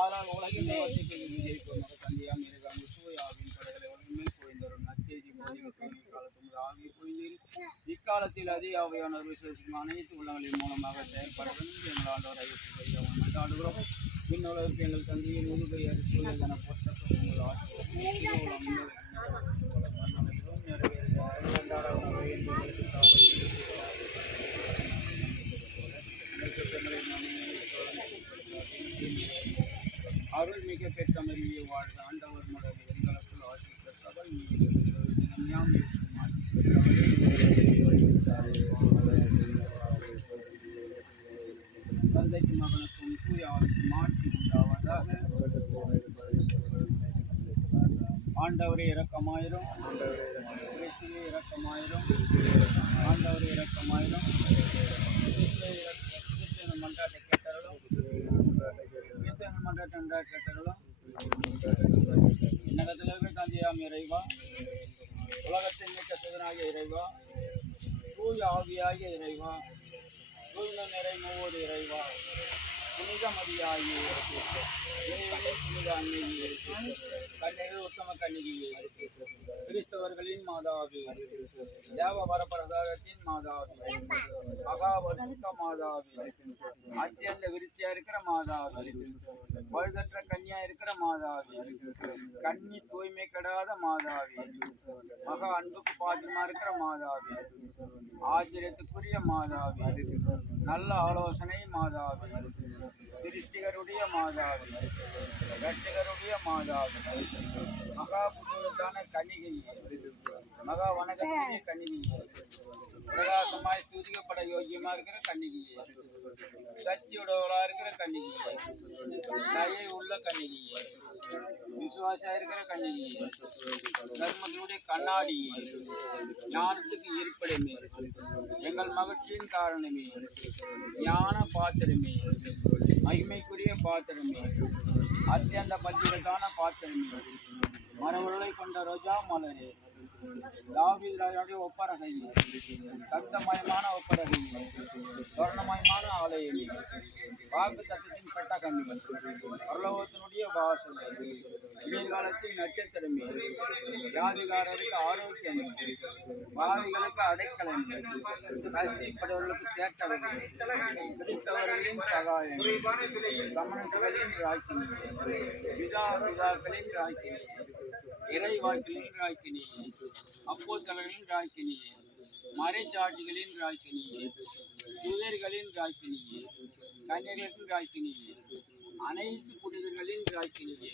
ஆனால் உலகின் வாசிப்பை விஜயிக்கும் தந்தையாம் இருக்காங்க சூயாவின் படைகளை உலகின் மேல் பொழிந்தரும் நச்செய்தி காலத்தும் ஆகிய பொழிந்தீர் இக்காலத்தில் அதிகாவையான விசேஷம் அனைத்து உள்ளங்களின் மூலமாக செயல்படும் எங்கள் ஆண்டவரை கொண்டாடுகிறோம். விண்ணுலகிற்கு எங்கள் தந்தையை முதுகை அரிசி என போற்ற உங்கள் ஆட்சி அருள்மிக பெற்ற மருவியை வாழ்ந்த ஆண்டவர் முறை எங்களுக்குள் ஆட்சி பெற்றவர் தந்தைக்கு மகனுக்கும் சூயாவுக்கும் ஆட்சி உண்டாவதாக. ஆண்டவரே இரக்கமாயிரும், கிறிஸ்துவே இரக்கமாயிரும், ஆண்டவரே இரக்கமாயிரும், கிறிஸ்துவின் மன்றாட்டை கேட்டாலும் கிறிஸ்துவின் மன்றாட்டை கேட்டாலும் இன்னகத்திலிருந்து தந்தையாம் இறைவா, உலகத்தின் மிக்க சுதனாகிய இறைவா, தூய ஆவியாகிய இறைவா, தூய்மை நிறை மூவது இறைவா, புனிதமதியாகிய புனித அன்னையே, கண்ணிகள் உத்தம கன்னிகையே, கிறிஸ்தவர்களின் மாதாவே, தேவ வரப்பிரசாதத்தின் மாதாவே, மகாவர்த்திக மாதாவே, அத்தியந்த விருத்தியா இருக்கிற மாதாவே, பழுதற்ற கன்னியா இருக்கிற மாதாவே, கன்னி தூய்மை கெடாத மாதாவே, மகா அன்புக்கு பாத்திரமா இருக்கிற மாதாவே, ஆச்சரியத்துக்குரிய மாதாவே, நல்ல ஆலோசனை மாதாவே, சிருஷ்டிகருடைய மாதாவே, ரட்சகருடைய மாதாவே, மகா புத்தகத்தான கன்னிகையே, மகா வணக்கத்திலே கன்னிகையே, பிரகாசமாய் துதிக்கப்பட யோகியமா இருக்கிற கன்னிகையே, சக்தியுடவளா இருக்கிற கன்னிகையே, தயை உள்ள கன்னிகையே, விசுவாசா இருக்கிற கன்னிகையே, தர்மத்தினுடைய கண்ணாடியே, ஞானத்துக்கு இருப்பிடமே, எங்கள் மகிழ்ச்சியின் காரணமே, ஞான பாத்திரமே, மகிமைக்குரிய பாத்திரமே, அத்தியந்த பத்திரத்தான பாத்திரமே, மரவர்களை கொண்ட ரோஜா மலரே, தாவீது ராஜாவுடைய ஒப்பரகையே, தந்தமயமான ஒப்பரகையே, சொர்ணமயமான ஆலயமே, வாக்கு தத்துவத்தின் பெட்டகமே, பரலோகத்தினுடைய வாசலே, எதிர்காலத்தின் நட்சத்திரமே, ஜாதிகாரருக்கு ஆரோக்கியமே, பாவிகளுக்கு அடைக்கலமே, கஷ்டப்படுவர்களுக்கு தேட்டமே, கிறிஸ்தவர்களின் சகாயம், சமணர்களின் ராக்கினி, பிதாக்களின் ராக்கினி, இறைவாக்கிலின் ராக்கினியே, அப்போஸ்தலர்களின் ராக்கினியே, மறைச்சாட்சிகளின் ராக்கினியே, தூதர்களின் ராக்கினியே, கன்னியர்களின் ராக்கினியே, அனைத்து புனிதர்களின் ராக்கினியே,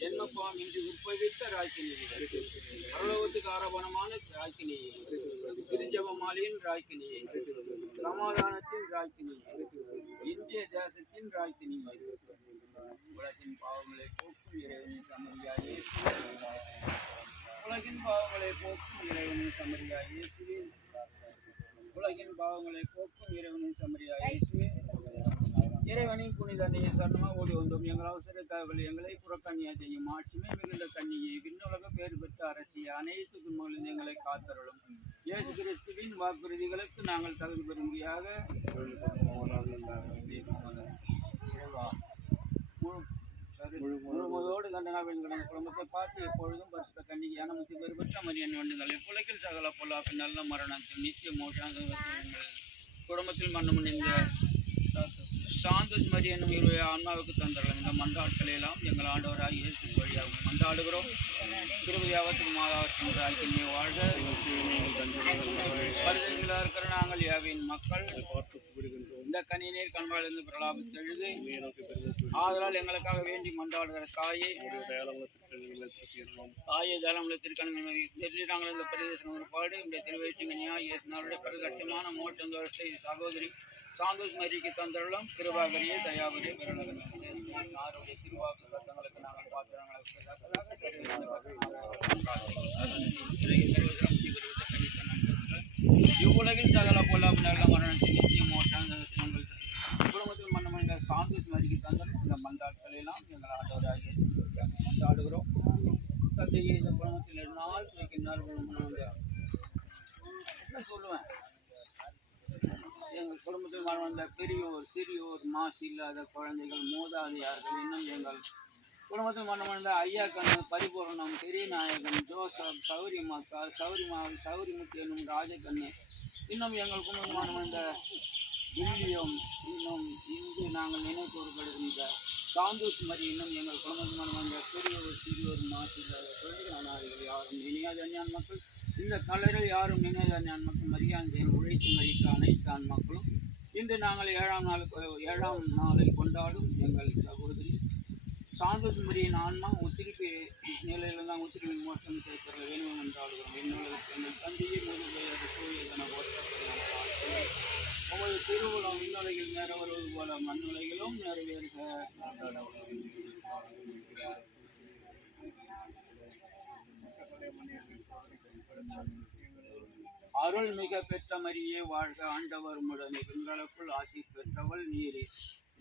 ஜென்மப்பாம் இன்று உற்பவித்த ராக்கினியே, பரலோகத்துக்கு ஆரம்பமான ராக்கினியே, திருஜபமாலியின் ராக்கினியே, சமாதானத்தின் ராக்கினியே, இந்திய தேசத்தின் ராக்கினியே, உலகின் பாவங்களை போக்கும் இறைவனின் சமரியாயே, உலகின் பாவங்களை போக்கும் இறைவனின் சமரியாயே, உலகின் பாவங்களை போக்கும் இறைவனின் சமரியாயே, இறைவனின் புனிதனையை சரணமாக ஓடி வந்தோம். எங்கள் அவசர தகவல் எங்களை புறக்கண்ணியா செய்யும் ஆட்சிமை மிகுந்த கண்ணியை, விண்ணுலக பேர் பெற்ற அரசியை, அனைத்து துன்பங்களில் எங்களை காத்தருளும். இயேசு கிறிஸ்துவின் வாக்குறுதிகளுக்கு நாங்கள் தகுதி பெறும்படியாக முழுவதோடு கண்டனாவின் கடந்த குடும்பத்தை பார்த்து எப்பொழுதும் பரிசுத்த கன்னிகையான முத்தி பேர் பெற்ற மரியன் வேண்டுங்கள். புலகில் சகல பொல்லாப்பின் நல்ல மரணத்தில் நித்திய மோட்டாங்க குடும்பத்தில் மன்னமன் இந்த சாந்தோஸ் மரி என்னும் இருவரை ஆன்மாவுக்கு தந்துள்ளோம். இந்த மன்றாட்களை எல்லாம் எங்கள் ஆண்டவராக இயேசு வழியாக மன்றாடுகிறோம். திருபதியாவத்துக்கு மாதாவத்தின் ராக்கினியை வாழ்க. பரிதர்களாக இருக்கிற நாங்கள் யாவின் மக்கள் இந்த கனிநீர் கண்பாலிருந்து பிரலாபித்து எழுது. ஆதலால் எங்களுக்காக வேண்டி மன்றாடுகிற தாயே, தாயே தாராள திருக்கணங்கள் நாங்கள் இந்த பிரதேசம் ஒருபாடு இந்த திருவேற்றிங்கனியா இயேசுநாளுடைய பரிகட்சமான மோட்டந்தோரத்தை சகோதரி சாந்தோஸ் மரிக்கு தந்தருளும். கிருபாகரியே, தயாவரியே, பெருநகருடைய திருவாக்கு சட்டங்களுக்கு நாங்கள் இவ்வுலகில் சகல பொல்லாப்பு நல்ல மரணத்தின் நிச்சயம் மோட்டாங்க குடும்பத்தில் மன்னமனித சாந்தோஸ் மரிக்கு தந்தரும். இந்த மன்றாட்களை எல்லாம் எங்கள் ஆண்டவராக மன்றாடுகிறோம். தந்தையை இந்த குடும்பத்தில் 2 நாள் வைக்கின்றார் சொல்லுவேன். எங்கள் குடும்பத்தில் மரணம் பெரியோர் சிறியோர் மாசு இல்லாத குழந்தைகள், மூதாதையார்கள், இன்னும் எங்கள் குடும்பத்தில் மன்னமடைந்த ஐயா கண்ணு, பரிபூர்ணம், பெரியநாயகன், ஜோசப், சௌரி மாக்கா, சௌரிமுத்து என்னும் ராஜகண்ணு, இன்னும் எங்கள் குடும்பத்தில் மன்னமடைந்த வில்லியம், இன்னும் இங்கு நாங்கள் நினைப்பவர்களுடைய சாந்தோஷ் மரி, இன்னும் எங்கள் குடும்பத்தில் மன்னமடைந்த பெரியவர் சிறியோர் மாசு இல்லாத குழந்தைகள், அனாதைகள், யாரும் நினையாத அஞ்ஞான் மக்கள், இந்த கலரில் யாரும் நினையாத அஞ்ஞான் மக்கள், மரியாதை உழைத்து மறித்த அனைத்து ஆண் மக்களும் இன்று நாங்கள் ஏழாம் நாளை கொண்டாடும் எங்கள் சகோதரி சாந்தோஷ் மரியின் ஆன்மா உத்திரிப்பு நிலையில் தான் உத்திரிப்பு மோசம் சேர்க்கிற வேணும் என்றாலும் எங்கள் தந்தையை முதுகையாக தூயதன ஒவ்வொரு திருவுளம் விண்ணுலகில் நிறைவேறுவது போல மண்ணுலகிலும் நிறைவேறுக. அருள் மிக பெற்ற மரியே வாழ்க, ஆண்டவர் உம்முடனே, பெண்களுக்குள் ஆசி பெற்றவள் நீரே,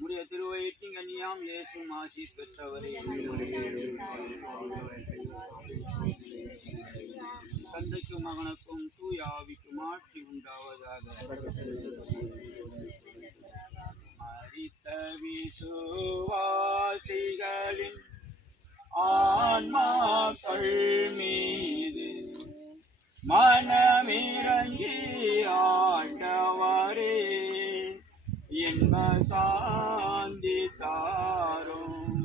உடைய திருவயிற்றின் கன்னியாம் இயேசுவும் ஆசி பெற்றவரே. தந்தைக்கும் மகனுக்கும் தூய ஆவிக்கும் ஆட்சி உண்டாவதாக. மரித்த விசுவாசிகளின் ஆன்மாக்கள் மீது மனமிரங்கி ஆண்டவரே இன்ப சாந்தி தாரும்,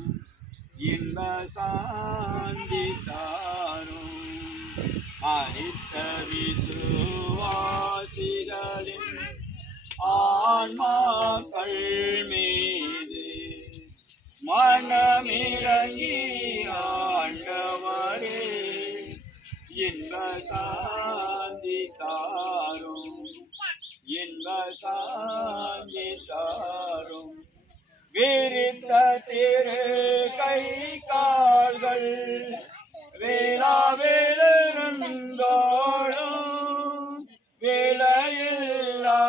இன்ப சாந்தி தாரும். மரித்த விசுவாசிகளின் ஆன்மாக்கள் மீது மனமிரங்கி ஆண்டவரே இன்ப சாந்தி தாரும், இன்ப சாந்தி தாரும். விரித்த திரு கை கால்கள் வேளாவிலிருந்தோடும் விலையில்லா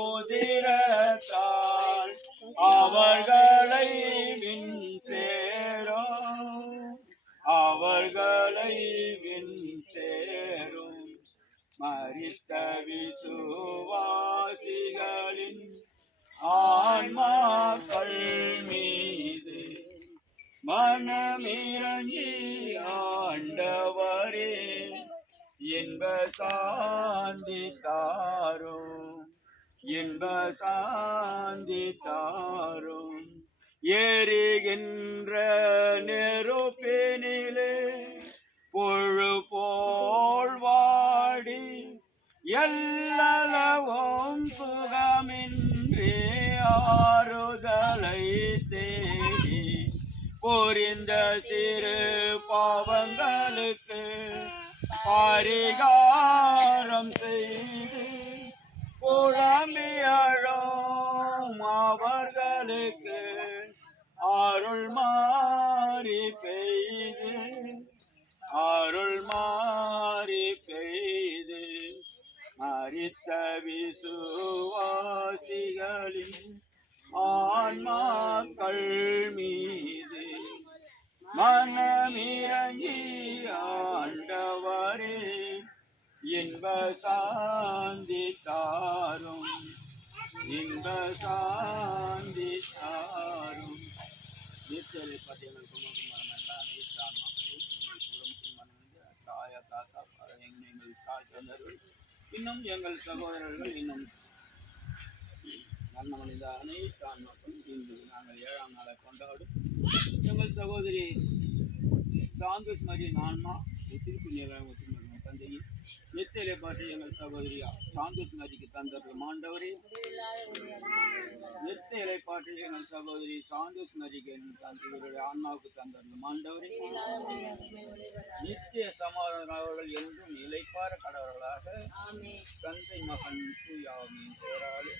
உதிரத்தால் அவர்களை வின் சேரும், அவர்களை வின் சேரும். மரித்த விசுவாசிகளின் ஆன்மாக்கள் மீது மனமிரங்கி ஆண்டவரே இன்ப சாந்தி தாரும், இன்ப சாந்தி தாரும். எரிகின்ற நெருப்பினிலே புழு போல் வாடி எல்லளவும் சுகமின்றி ஆறுதலை தேடி புரிந்த சிறு பாவங்களுக்கு பரிகாரம் செய்து புலம்பி அழும் அவர்களுக்கு அருள் மாறி பெய்து, அருள் மாறி பெய்து. மரித்த விசுவாசிகளின் ஆன்மாக்கள் மீது மனமிரங்கி ஆண்டவரே இன்ப சாந்தி தாரும், இன்ப சாந்தி தாரும். நீச்சலை பட்டியலுக்கு தாயா தாத்தா எங்கள் தாய் தந்தர்கள், இன்னும் எங்கள் சகோதரர்கள், இன்னும் மரணமடைந்த அனைத்து ஆன்மாக்களும் இன்று நாங்கள் ஏழாம் நாளை கொண்டாடும் எங்கள் சகோதரி சாந்தோஷ் மரியின் ஆன்மா உத்திரிப்பு நிலையம் தந்தையை நித்தியலை பாட்டி எங்கள் சகோதரி சாந்தோஷ் மரிக்கு தந்தரும் ஆண்டவரே, நித்தியலை பாட்டி எங்கள் சகோதரி சாந்தோஷ் மரிக்கு தந்தையுடைய ஆன்மாவுக்கு தந்தரும் ஆண்டவரே, நித்திய சமாதான அவர்கள் என்றும் இளைப்பார கடவர்களாக தந்தை மகன் தூயாவின் பெயராலே